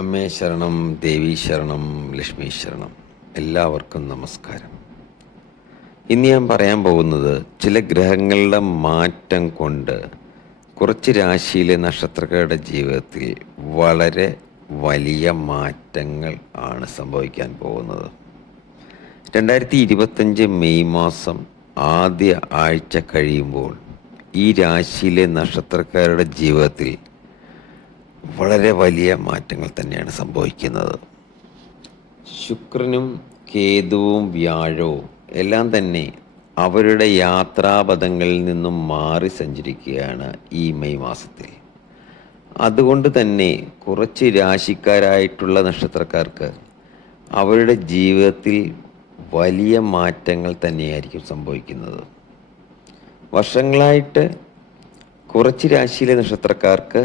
അമ്മേ ശരണം, ദേവി ശരണം, ലക്ഷ്മി ശരണം. എല്ലാവർക്കും നമസ്കാരം. ഇന്ന് ഞാൻ പറയാൻ പോകുന്നത് ചില ഗ്രഹങ്ങളുടെ മാറ്റം കൊണ്ട് കുറച്ച് രാശിയിലെ നക്ഷത്രക്കാരുടെ ജീവിതത്തിൽ വളരെ വലിയ മാറ്റങ്ങൾ ആണ് സംഭവിക്കാൻ പോകുന്നത്. 2025 മെയ് മാസം ആദ്യ ആഴ്ച കഴിയുമ്പോൾ ഈ രാശിയിലെ നക്ഷത്രക്കാരുടെ ജീവിതത്തിൽ വളരെ വലിയ മാറ്റങ്ങൾ തന്നെയാണ് സംഭവിക്കുന്നത്. ശുക്രനും കേതുവും വ്യാഴവും എല്ലാം തന്നെ അവരുടെ യാത്രാപഥങ്ങളിൽ നിന്നും മാറി സഞ്ചരിക്കുകയാണ് ഈ മെയ് മാസത്തിൽ. അതുകൊണ്ട് തന്നെ കുറച്ച് രാശിക്കാരായിട്ടുള്ള നക്ഷത്രക്കാർക്ക് അവരുടെ ജീവിതത്തിൽ വലിയ മാറ്റങ്ങൾ തന്നെയായിരിക്കും സംഭവിക്കുന്നത്. വർഷങ്ങളായിട്ട് കുറച്ച് രാശിയിലെ നക്ഷത്രക്കാർക്ക്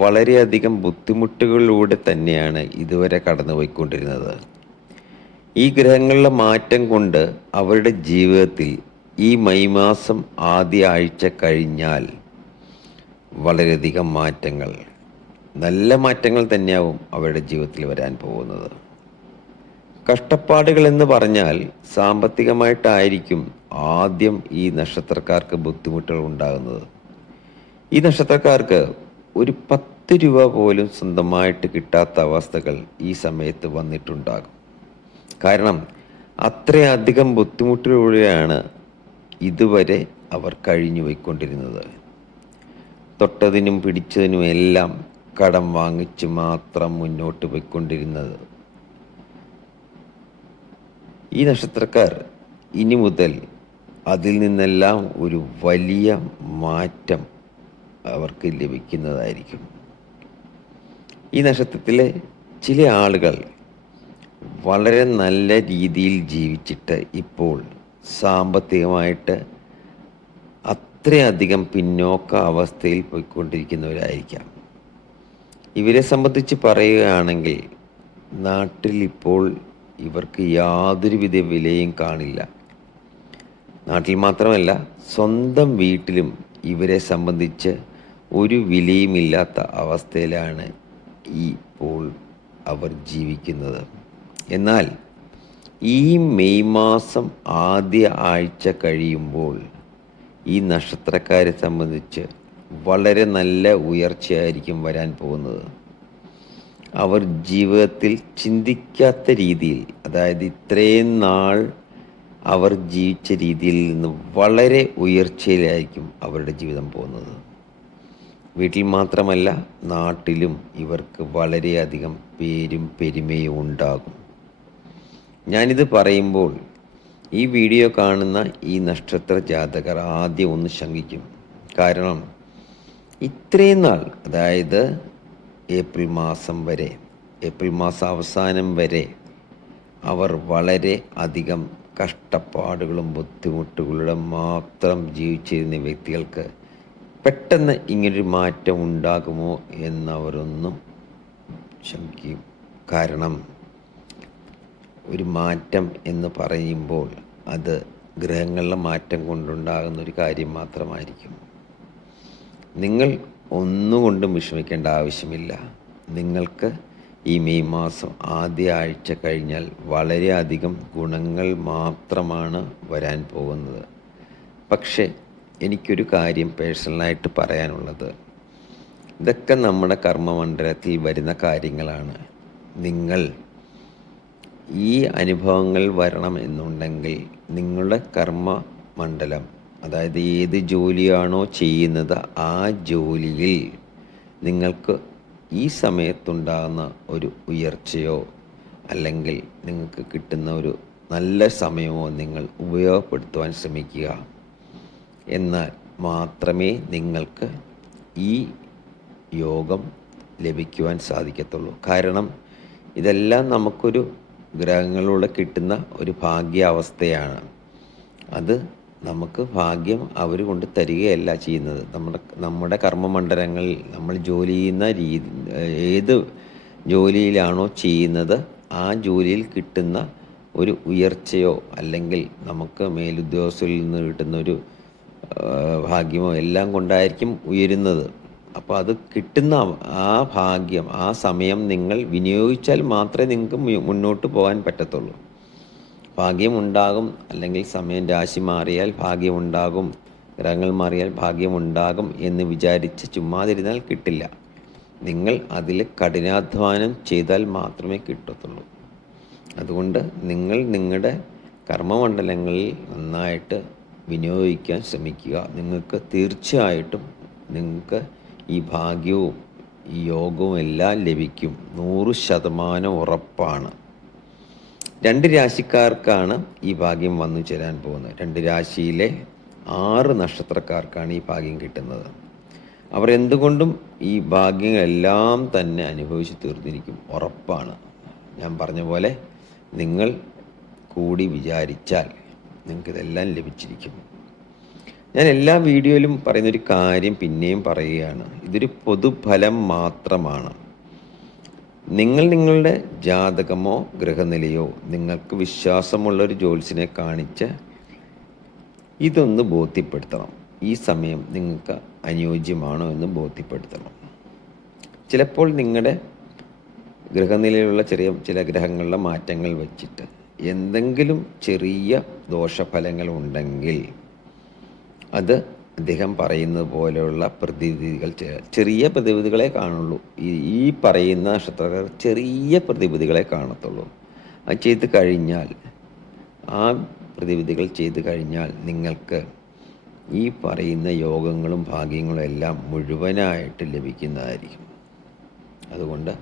വളരെയധികം ബുദ്ധിമുട്ടുകളിലൂടെ തന്നെയാണ് ഇതുവരെ കടന്നുപോയിക്കൊണ്ടിരുന്നത്. ഈ ഗ്രഹങ്ങളിലെ മാറ്റം കൊണ്ട് അവരുടെ ജീവിതത്തിൽ ഈ മെയ് മാസം ആദ്യ ആഴ്ച കഴിഞ്ഞാൽ വളരെയധികം മാറ്റങ്ങൾ, നല്ല മാറ്റങ്ങൾ തന്നെയാവും അവരുടെ ജീവിതത്തിൽ വരാൻ പോകുന്നത്. കഷ്ടപ്പാടുകൾ എന്ന് പറഞ്ഞാൽ സാമ്പത്തികമായിട്ടായിരിക്കും ആദ്യം ഈ നക്ഷത്രക്കാർക്ക് ബുദ്ധിമുട്ടുകൾ ഉണ്ടാകുന്നത്. ഈ നക്ഷത്രക്കാർക്ക് ഒരു 10 രൂപ പോലും സ്വന്തമായിട്ട് കിട്ടാത്ത അവസ്ഥകൾ ഈ സമയത്ത് വന്നിട്ടുണ്ടാകും. കാരണം അത്രയധികം ബുദ്ധിമുട്ടിലൂടെയാണ് ഇതുവരെ അവർ കഴിഞ്ഞു പോയിക്കൊണ്ടിരുന്നത്. തൊട്ടതിനും പിടിച്ചതിനും എല്ലാം കടം വാങ്ങിച്ച് മാത്രം മുന്നോട്ട് പോയിക്കൊണ്ടിരുന്നത്. ഈ നക്ഷത്രക്കാർ ഇനി മുതൽ അതിൽ നിന്നെല്ലാം ഒരു വലിയ മാറ്റം അവർക്ക് ലഭിക്കുന്നതായിരിക്കും. ഈ നക്ഷത്രത്തിലെ ചില ആളുകൾ വളരെ നല്ല രീതിയിൽ ജീവിച്ചിട്ട് ഇപ്പോൾ സാമ്പത്തികമായിട്ട് അത്രയധികം പിന്നോക്ക അവസ്ഥയിൽ പോയിക്കൊണ്ടിരിക്കുന്നവരായിരിക്കാം. ഇവരെ സംബന്ധിച്ച് പറയുകയാണെങ്കിൽ നാട്ടിൽ ഇപ്പോൾ ഇവർക്ക് യാതൊരുവിധ വിലയും കാണില്ല. നാട്ടിൽ മാത്രമല്ല, സ്വന്തം വീട്ടിലും ഇവരെ സംബന്ധിച്ച് ഒരു വിലയുമില്ലാത്ത അവസ്ഥയിലാണ് ഇപ്പോൾ അവർ ജീവിക്കുന്നത്. എന്നാൽ ഈ മെയ് മാസം ആദ്യ ആഴ്ച കഴിയുമ്പോൾ ഈ നക്ഷത്രക്കാരെ സംബന്ധിച്ച് വളരെ നല്ല ഉയർച്ചയായിരിക്കും വരാൻ പോകുന്നത്. അവർ ജീവിതത്തിൽ ചിന്തിക്കാത്ത രീതിയിൽ, അതായത് ഇത്രയും നാൾ അവർ ജീവിച്ച രീതിയിൽ നിന്ന് വളരെ ഉയർച്ചയിലായിരിക്കും അവരുടെ ജീവിതം പോകുന്നത്. വീട്ടിൽ മാത്രമല്ല, നാട്ടിലും ഇവർക്ക് വളരെയധികം പേരും പെരുമയും ഉണ്ടാകും. ഞാനിത് പറയുമ്പോൾ ഈ വീഡിയോ കാണുന്ന ഈ നക്ഷത്ര ജാതകർ ആദ്യം ഒന്ന് ശങ്കിക്കും. കാരണം ഇത്രയും നാൾ, അതായത് ഏപ്രിൽ മാസം അവസാനം വരെ അവർ വളരെ അധികം കഷ്ടപ്പാടുകളും ബുദ്ധിമുട്ടുകളുടെ മാത്രം ജീവിച്ചിരുന്ന വ്യക്തികൾക്ക് പെട്ടെന്ന് ഇങ്ങനൊരു മാറ്റം ഉണ്ടാകുമോ എന്നവരൊന്നും ശങ്കിക്കും. കാരണം ഒരു മാറ്റം എന്ന് പറയുമ്പോൾ അത് ഗ്രഹങ്ങളിലെ മാറ്റം കൊണ്ടുണ്ടാകുന്ന ഒരു കാര്യം മാത്രമായിരിക്കും. നിങ്ങൾ ഒന്നുകൊണ്ടും വിഷമിക്കേണ്ട ആവശ്യമില്ല. നിങ്ങൾക്ക് ഈ മെയ് മാസം ആദ്യ ആഴ്ച കഴിഞ്ഞാൽ വളരെയധികം ഗുണങ്ങൾ മാത്രമാണ് വരാൻ പോകുന്നത്. പക്ഷേ എനിക്കൊരു കാര്യം പേഴ്സണലായിട്ട് പറയാനുള്ളത്, ഇതൊക്കെ നമ്മുടെ കർമ്മമണ്ഡലത്തിൽ വരുന്ന കാര്യങ്ങളാണ്. നിങ്ങൾ ഈ അനുഭവങ്ങൾ വരണം എന്നുണ്ടെങ്കിൽ നിങ്ങളുടെ കർമ്മമണ്ഡലം, അതായത് ഏത് ജോലിയാണോ ചെയ്യുന്നത് ആ ജോലിയിൽ നിങ്ങൾക്ക് ഈ സമയത്തുണ്ടാകുന്ന ഒരു ഉയർച്ചയോ അല്ലെങ്കിൽ നിങ്ങൾക്ക് കിട്ടുന്ന ഒരു നല്ല സമയമോ നിങ്ങൾ ഉപയോഗപ്പെടുത്തുവാൻ ശ്രമിക്കുക. എന്നാൽ മാത്രമേ നിങ്ങൾക്ക് ഈ യോഗം ലഭിക്കുവാൻ സാധിക്കത്തുള്ളൂ. കാരണം ഇതെല്ലാം നമുക്കൊരു ഗ്രഹങ്ങളിലൂടെ കിട്ടുന്ന ഒരു ഭാഗ്യാവസ്ഥയാണ്. അത് നമുക്ക് ഭാഗ്യം അവർ കൊണ്ട് തരികയല്ല ചെയ്യുന്നത്. നമ്മുടെ കർമ്മമണ്ഡലങ്ങളിൽ നമ്മൾ ജോലി ചെയ്യുന്ന ഏത് ജോലിയിലാണോ ചെയ്യുന്നത് ആ ജോലിയിൽ കിട്ടുന്ന ഒരു ഉയർച്ചയോ അല്ലെങ്കിൽ നമുക്ക് മേലുദ്യോഗസ്ഥരിൽ നിന്ന് കിട്ടുന്ന ഒരു ഭാഗ്യമോ എല്ലാം കൊണ്ടായിരിക്കും ഉയരുന്നത്. അപ്പോൾ അത് കിട്ടുന്ന ആ ഭാഗ്യം, ആ സമയം നിങ്ങൾ വിനിയോഗിച്ചാൽ മാത്രമേ നിങ്ങൾക്ക് മുന്നോട്ട് പോകാൻ പറ്റത്തുള്ളൂ. ഭാഗ്യമുണ്ടാകും, അല്ലെങ്കിൽ സമയം രാശി മാറിയാൽ ഭാഗ്യമുണ്ടാകും, ഗ്രഹങ്ങൾ മാറിയാൽ ഭാഗ്യമുണ്ടാകും എന്ന് വിചാരിച്ച് ചുമ്മാതിരുന്നാൽ കിട്ടില്ല. നിങ്ങൾ അതിൽ കഠിനാധ്വാനം ചെയ്താൽ മാത്രമേ കിട്ടത്തുള്ളൂ. അതുകൊണ്ട് നിങ്ങൾ നിങ്ങളുടെ കർമ്മമണ്ഡലങ്ങളിൽ നന്നായിട്ട് വിനിയോഗിക്കാൻ ശ്രമിക്കുക. നിങ്ങൾക്ക് തീർച്ചയായിട്ടും നിങ്ങൾക്ക് ഈ ഭാഗ്യവും ഈ യോഗവും എല്ലാം ലഭിക്കും. 100% ഉറപ്പാണ്. 2 രാശിക്കാർക്കാണ് ഈ ഭാഗ്യം വന്നു ചേരാൻ പോകുന്നത്. 2 രാശിയിലെ 6 നക്ഷത്രക്കാർക്കാണ് ഈ ഭാഗ്യം കിട്ടുന്നത്. അവർ എന്തുകൊണ്ടും ഈ ഭാഗ്യങ്ങളെല്ലാം തന്നെ അനുഭവിച്ച് തീർന്നിരിക്കും, ഉറപ്പാണ്. ഞാൻ പറഞ്ഞ പോലെ നിങ്ങൾ കൂടി വിചാരിച്ചാൽ നിങ്ങൾക്കിതെല്ലാം ലഭിച്ചിരിക്കും. ഞാൻ എല്ലാ വീഡിയോയിലും പറയുന്നൊരു കാര്യം പിന്നെയും പറയുകയാണ്, ഇതൊരു പൊതുഫലം മാത്രമാണ്. നിങ്ങൾ നിങ്ങളുടെ ജാതകമോ ഗ്രഹനിലയോ നിങ്ങൾക്ക് വിശ്വാസമുള്ളൊരു ജ്യോത്സ്യനെ കാണിച്ച് ഇതൊന്ന് ബോധ്യപ്പെടുത്തണം. ഈ സമയം നിങ്ങൾക്ക് അനുയോജ്യമാണോ എന്ന് ബോധ്യപ്പെടുത്തണം. ചിലപ്പോൾ നിങ്ങളുടെ ഗ്രഹനിലയിലുള്ള ചില ഗ്രഹങ്ങളിലെ മാറ്റങ്ങൾ വച്ചിട്ട് എന്തെങ്കിലും ചെറിയ ദോഷഫലങ്ങൾ ഉണ്ടെങ്കിൽ അത് അദ്ദേഹം പറയുന്നത് പോലെയുള്ള പ്രതിവിധികൾ, ചെറിയ പ്രതിവിധികളെ കാണുള്ളൂ. ഈ പറയുന്ന നക്ഷത്രക്കാർ ചെറിയ പ്രതിവിധികളെ കാണത്തുള്ളൂ. അത് ചെയ്ത് കഴിഞ്ഞാൽ, ആ പ്രതിവിധികൾ ചെയ്ത് കഴിഞ്ഞാൽ നിങ്ങൾക്ക് ഈ പറയുന്ന യോഗങ്ങളും ഭാഗ്യങ്ങളും എല്ലാം മുഴുവനായിട്ട് ലഭിക്കുന്നതായിരിക്കും. അതുകൊണ്ട്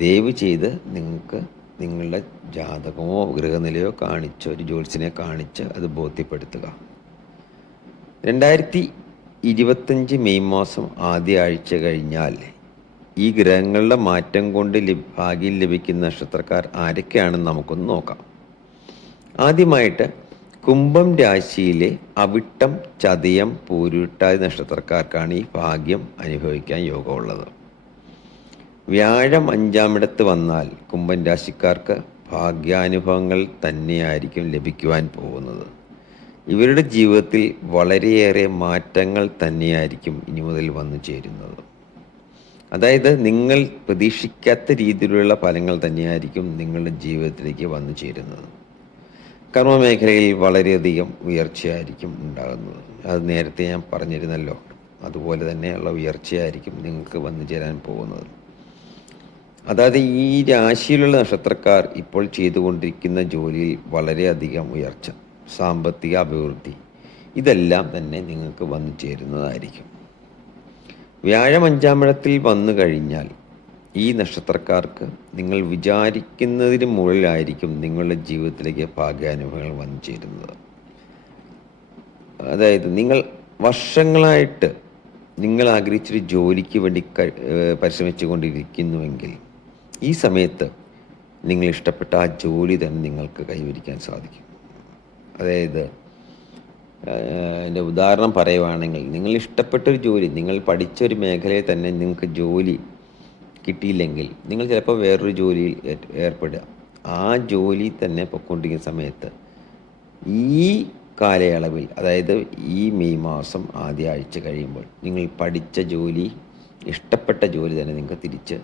ദയവ് ചെയ്ത് നിങ്ങൾക്ക് നിങ്ങളുടെ ജാതകമോ ഗൃഹനിലയോ കാണിച്ച് ഒരു ജ്യോത്സ്യനെ കാണിച്ച് അത് ബോധ്യപ്പെടുത്തുക. 2025 മെയ് മാസം ആദ്യ ആഴ്ച കഴിഞ്ഞാൽ ഈ ഗ്രഹങ്ങളുടെ മാറ്റം കൊണ്ട് ഭാഗ്യം ലഭിക്കുന്ന നക്ഷത്രക്കാർ ആരൊക്കെയാണെന്ന് നമുക്കൊന്ന് നോക്കാം. ആദ്യമായിട്ട് കുംഭം രാശിയിലെ അവിട്ടം, ചതയം, പൂരുരുട്ടാതി നക്ഷത്രക്കാർക്കാണ് ഈ ഭാഗ്യം അനുഭവിക്കാൻ യോഗമുള്ളത്. വ്യാഴം 5-ാമിടത്ത് വന്നാൽ കുംഭം രാശിക്കാർക്ക് ഭാഗ്യാനുഭവങ്ങൾ തന്നെയായിരിക്കും ലഭിക്കുവാൻ പോകുന്നത്. ഇവരുടെ ജീവിതത്തിൽ വളരെയേറെ മാറ്റങ്ങൾ തന്നെയായിരിക്കും ഇനി മുതൽ വന്നു ചേരുന്നത്. അതായത് നിങ്ങൾ പ്രതീക്ഷിക്കാത്ത രീതിയിലുള്ള ഫലങ്ങൾ തന്നെയായിരിക്കും നിങ്ങളുടെ ജീവിതത്തിലേക്ക് വന്നു ചേരുന്നത്. കർമ്മമേഖലയിൽ വളരെയധികം ഉയർച്ചയായിരിക്കും ഉണ്ടാകുന്നത്. അത് നേരത്തെ ഞാൻ പറഞ്ഞിരുന്നല്ലോ. അതുപോലെ തന്നെയുള്ള ഉയർച്ചയായിരിക്കും നിങ്ങൾക്ക് വന്നു ചേരാൻ പോകുന്നത്. അതായത് ഈ രാശിയിലുള്ള നക്ഷത്രക്കാർ ഇപ്പോൾ ചെയ്തുകൊണ്ടിരിക്കുന്ന ജോലിയിൽ വളരെയധികം ഉയർച്ച, സാമ്പത്തിക അഭിവൃദ്ധി, ഇതെല്ലാം തന്നെ നിങ്ങൾക്ക് വന്നു ചേരുന്നതായിരിക്കും. വ്യാഴം 5-ാമിടത്തിൽ വന്നു കഴിഞ്ഞാൽ ഈ നക്ഷത്രക്കാർക്ക് നിങ്ങൾ വിചാരിക്കുന്നതിന് മുകളിലായിരിക്കും നിങ്ങളുടെ ജീവിതത്തിലേക്ക് ഭാഗ്യാനുഭവങ്ങൾ വന്നു ചേരുന്നത്. അതായത് നിങ്ങൾ വർഷങ്ങളായിട്ട് നിങ്ങൾ ആഗ്രഹിച്ചൊരു ജോലിക്ക് വേണ്ടി പരിശ്രമിച്ചു കൊണ്ടിരിക്കുന്നുവെങ്കിൽ ഈ സമയത്ത് നിങ്ങൾ ഇഷ്ടപ്പെട്ട ആ ജോലി തന്നെ നിങ്ങൾക്ക് കൈവരിക്കാൻ സാധിക്കും. അതായത് എൻ്റെ ഉദാഹരണം പറയുവാണെങ്കിൽ, നിങ്ങൾ ഇഷ്ടപ്പെട്ടൊരു ജോലി, നിങ്ങൾ പഠിച്ചൊരു മേഖലയിൽ തന്നെ നിങ്ങൾക്ക് ജോലി കിട്ടിയില്ലെങ്കിൽ നിങ്ങൾ ചിലപ്പോൾ വേറൊരു ജോലിയിൽ ഏർപ്പെടുക. ആ ജോലി തന്നെ പൊയ്ക്കൊണ്ടിരിക്കുന്ന സമയത്ത് ഈ കാലയളവിൽ, അതായത് ഈ മെയ് മാസം ആദ്യ ആഴ്ച കഴിയുമ്പോൾ നിങ്ങൾ പഠിച്ച ജോലി, ഇഷ്ടപ്പെട്ട ജോലി തന്നെ നിങ്ങൾക്ക് തിരിച്ച്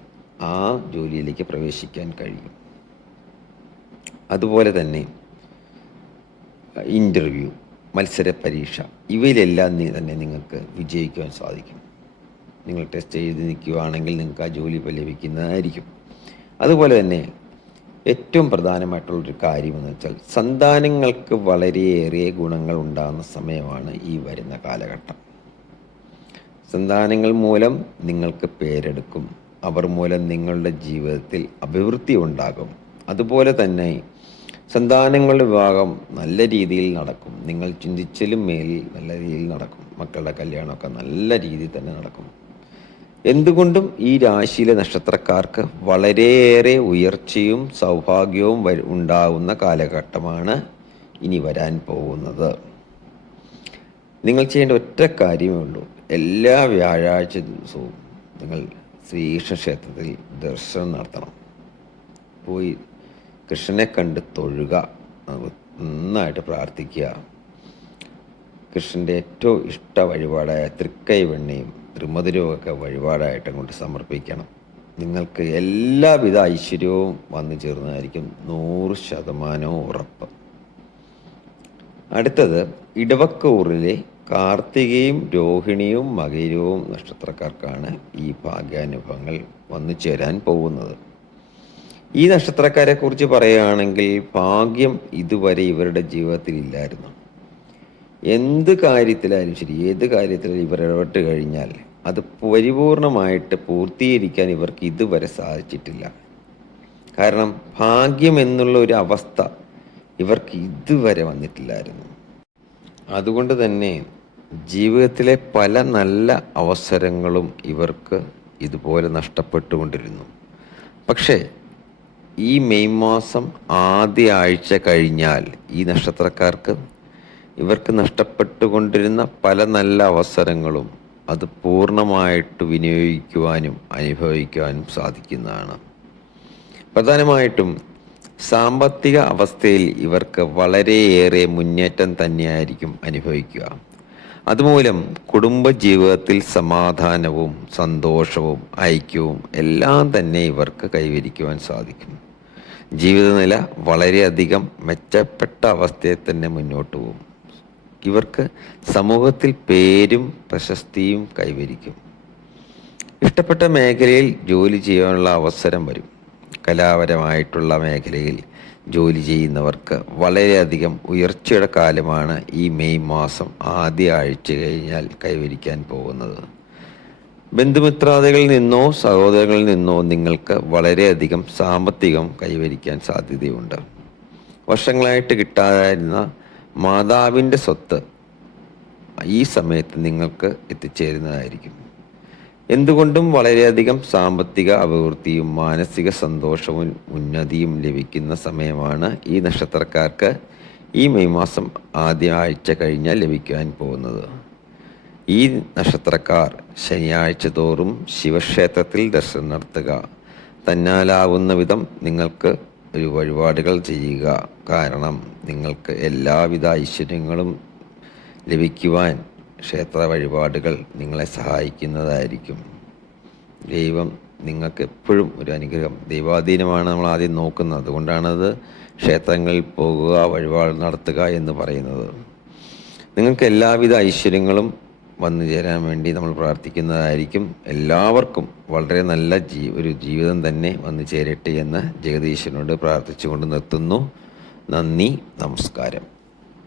ആ ജോലിയിലേക്ക് പ്രവേശിക്കാൻ കഴിയും. അതുപോലെ തന്നെ ഇൻ്റർവ്യൂ, മത്സര പരീക്ഷ, ഇവയിലെല്ലാം തന്നെ നിങ്ങൾക്ക് വിജയിക്കുവാൻ സാധിക്കും. നിങ്ങൾ ടെസ്റ്റ് എഴുതി നിൽക്കുകയാണെങ്കിൽ നിങ്ങൾക്ക് ആ ജോലി ലഭിക്കുന്നതായിരിക്കും. അതുപോലെ തന്നെ ഏറ്റവും പ്രധാനമായിട്ടുള്ളൊരു കാര്യമെന്ന് വെച്ചാൽ സന്താനങ്ങൾക്ക് വളരെയേറെ ഗുണങ്ങൾ ഉണ്ടാകുന്ന സമയമാണ് ഈ വരുന്ന കാലഘട്ടം. സന്താനങ്ങൾ മൂലം നിങ്ങൾക്ക് പേരെടുക്കും, അവർ മൂലം നിങ്ങളുടെ ജീവിതത്തിൽ അഭിവൃദ്ധി ഉണ്ടാകും. അതുപോലെ തന്നെ സന്താനങ്ങളുടെ വിവാഹം നല്ല രീതിയിൽ നടക്കും, നിങ്ങൾ ചിന്തിച്ചാലും മേലിൽ നല്ല രീതിയിൽ നടക്കും. മക്കളുടെ കല്യാണമൊക്കെ നല്ല രീതിയിൽ തന്നെ നടക്കും. എന്തുകൊണ്ടും ഈ രാശിയിലെ നക്ഷത്രക്കാർക്ക് വളരെയേറെ ഉയർച്ചയും സൗഭാഗ്യവും ഉണ്ടാകുന്ന കാലഘട്ടമാണ് ഇനി വരാൻ പോകുന്നത്. നിങ്ങൾ ചെയ്യേണ്ട ഒറ്റ കാര്യമേ ഉള്ളൂ. എല്ലാ വ്യാഴാഴ്ച ദിവസവും നിങ്ങൾ ശ്രീകൃഷ്ണ ക്ഷേത്രത്തിൽ ദർശനം നടത്തണം. പോയി കൃഷ്ണനെ കണ്ട് തൊഴുക, നന്നായിട്ട് പ്രാർത്ഥിക്കുക. കൃഷ്ണൻ്റെ ഏറ്റവും ഇഷ്ട വഴിപാടായ തൃക്കൈ വെണ്ണയും ത്രിമധുരമൊക്കെ വഴിപാടായിട്ട് അങ്ങോട്ട് സമർപ്പിക്കണം. നിങ്ങൾക്ക് എല്ലാവിധ ഐശ്വര്യവും വന്നു ചേർന്നതായിരിക്കും, 100% ഉറപ്പ്. അടുത്തത് ഇടവക്കൂറിലെ കാർത്തികയും രോഹിണിയും മകരവും നക്ഷത്രക്കാർക്കാണ് ഈ ഭാഗ്യാനുഭവങ്ങൾ വന്നു ചേരാൻ പോകുന്നത്. ഈ നക്ഷത്രക്കാരെ കുറിച്ച് പറയുകയാണെങ്കിൽ ഭാഗ്യം ഇതുവരെ ഇവരുടെ ജീവിതത്തിൽ ഇല്ലായിരുന്നു. എന്ത് കാര്യത്തിലായാലും ശരി, ഏത് കാര്യത്തിലും ഇവർ ഇടപെട്ട് കഴിഞ്ഞാൽ അത് പരിപൂർണമായിട്ട് പൂർത്തീകരിക്കാൻ ഇവർക്ക് ഇതുവരെ സാധിച്ചിട്ടില്ല. കാരണം ഭാഗ്യം എന്നുള്ള ഒരു അവസ്ഥ ഇവർക്ക് ഇതുവരെ വന്നിട്ടില്ലായിരുന്നു. അതുകൊണ്ട് തന്നെ ജീവിതത്തിലെ പല നല്ല അവസരങ്ങളും ഇവർക്ക് ഇതുപോലെ നഷ്ടപ്പെട്ടുകൊണ്ടിരുന്നു. പക്ഷേ ഈ മെയ് മാസം ആദ്യ ആഴ്ച കഴിഞ്ഞാൽ ഈ നക്ഷത്രക്കാർക്ക് ഇവർക്ക് നഷ്ടപ്പെട്ടുകൊണ്ടിരുന്ന പല നല്ല അവസരങ്ങളും അത് പൂർണ്ണമായിട്ട് വിനിയോഗിക്കുവാനും അനുഭവിക്കുവാനും സാധിക്കുന്നതാണ്. പ്രധാനമായിട്ടും സാമ്പത്തിക അവസ്ഥയിൽ ഇവർക്ക് വളരെയേറെ മുന്നേറ്റം തന്നെയായിരിക്കും അനുഭവിക്കുക. അതുമൂലം കുടുംബജീവിതത്തിൽ സമാധാനവും സന്തോഷവും ഐക്യവും എല്ലാം തന്നെ ഇവർക്ക് കൈവരിക്കുവാൻ സാധിക്കും. ജീവിതനില വളരെയധികം മെച്ചപ്പെട്ട അവസ്ഥയിൽ തന്നെ മുന്നോട്ട് പോകും. ഇവർക്ക് സമൂഹത്തിൽ പേരും പ്രശസ്തിയും കൈവരിക്കും. ഇഷ്ടപ്പെട്ട മേഖലയിൽ ജോലി ചെയ്യാനുള്ള അവസരം വരും. കലാപരമായിട്ടുള്ള മേഖലയിൽ ജോലി ചെയ്യുന്നവർക്ക് വളരെയധികം ഉയർച്ചയുടെ കാലമാണ് ഈ മെയ് മാസം ആദ്യ ആഴ്ച കഴിഞ്ഞാൽ കൈവരിക്കാൻ പോകുന്നത്. ബന്ധുമിത്രാദികളിൽ നിന്നോ സഹോദരങ്ങളിൽ നിന്നോ നിങ്ങൾക്ക് വളരെയധികം സാമ്പത്തികം കൈവരിക്കാൻ സാധ്യതയുണ്ട്. വർഷങ്ങളായിട്ട് കിട്ടാതിരുന്ന മാതാവിൻ്റെ സ്വത്ത് ഈ സമയത്ത് നിങ്ങൾക്ക് എത്തിച്ചേരുന്നതായിരിക്കും. എന്തുകൊണ്ടും വളരെയധികം സാമ്പത്തിക അഭിവൃദ്ധിയും മാനസിക സന്തോഷവും ഉന്നതിയും ലഭിക്കുന്ന സമയമാണ് ഈ നക്ഷത്രക്കാർക്ക് ഈ മെയ് മാസം ആദ്യ ആഴ്ച കഴിഞ്ഞാൽ ലഭിക്കാൻ പോകുന്നത്. ഈ നക്ഷത്രക്കാർ ശനിയാഴ്ച തോറും ശിവക്ഷേത്രത്തിൽ ദർശനം നടത്തുക. തന്നാലാവുന്ന വിധം നിങ്ങൾക്ക് ഒരു വഴിപാടുകൾ ചെയ്യുക. കാരണം നിങ്ങൾക്ക് എല്ലാവിധ ഐശ്വര്യങ്ങളും ലഭിക്കുവാൻ ക്ഷേത്ര വഴിപാടുകൾ നിങ്ങളെ സഹായിക്കുന്നതായിരിക്കും. ദൈവം നിങ്ങൾക്ക് എപ്പോഴും ഒരു അനുഗ്രഹം, ദൈവാധീനമാണ് നമ്മൾ ആദ്യം നോക്കുന്നത്. അതുകൊണ്ടാണത് ക്ഷേത്രങ്ങളിൽ പോകുക, വഴിപാട് നടത്തുക എന്ന് പറയുന്നത്. നിങ്ങൾക്ക് എല്ലാവിധ ഐശ്വര്യങ്ങളും വന്നു ചേരാൻ വേണ്ടി നമ്മൾ പ്രാർത്ഥിക്കുന്നതായിരിക്കും. എല്ലാവർക്കും വളരെ നല്ല ഒരു ജീവിതം തന്നെ വന്നു ചേരട്ടെ എന്ന് ജഗദീശനോട് പ്രാർത്ഥിച്ചുകൊണ്ട് നിർത്തുന്നു. നന്ദി, നമസ്കാരം.